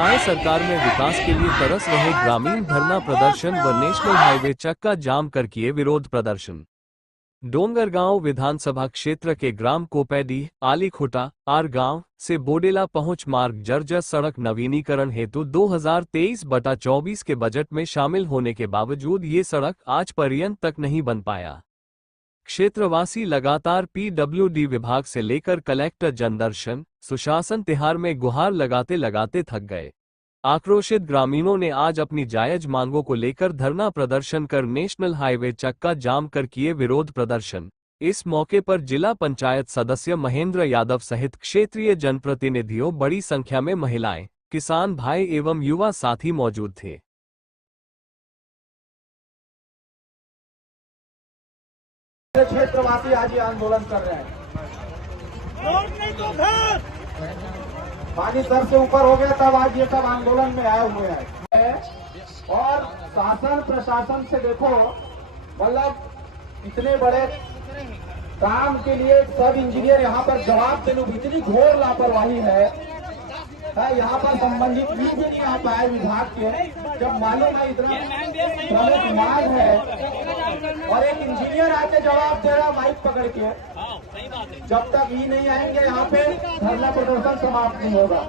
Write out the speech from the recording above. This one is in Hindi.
बरसाए सरकार में विकास के लिए तरस रहे ग्रामीण धरना प्रदर्शन व नेशनल हाईवे चक्का जाम कर किए विरोध प्रदर्शन। डोंगरगांव विधानसभा क्षेत्र के ग्राम कोपैडी, आलीखोटा, आर गांव से बोडेला पहुंच मार्ग जर्जर सड़क नवीनीकरण हेतु 2023-24 के बजट में शामिल होने के बावजूद ये सड़क आज पर्यंत तक नहीं बन पाया। क्षेत्रवासी लगातार पीडब्ल्यूडी विभाग से लेकर कलेक्टर जनदर्शन, सुशासन तिहार में गुहार लगाते लगाते थक गए। आक्रोशित ग्रामीणों ने आज अपनी जायज मांगों को लेकर धरना प्रदर्शन कर नेशनल हाईवे चक्का जाम कर किए विरोध प्रदर्शन। इस मौके पर जिला पंचायत सदस्य महेंद्र यादव सहित क्षेत्रीय जनप्रतिनिधियों, बड़ी संख्या में महिलाएं, किसान भाई एवं युवा साथी मौजूद थे। क्षेत्रवासी आज ये आंदोलन कर रहे हैं। पानी सर से ऊपर हो गया तब आज ये सब आंदोलन में आए हुए हैं। और शासन प्रशासन से देखो, मतलब इतने बड़े काम के लिए सब इंजीनियर यहाँ पर जवाब देने, इतनी घोर लापरवाही है। यहाँ पर संबंधित भी नहीं आ पाए विभाग के, जब मालूम है इतना प्रमुख मांग है और एक इंजीनियर आके जवाब दे रहा माइक पकड़ के। जब तक ये नहीं आएंगे यहाँ पे धरना प्रदर्शन समाप्त नहीं होगा।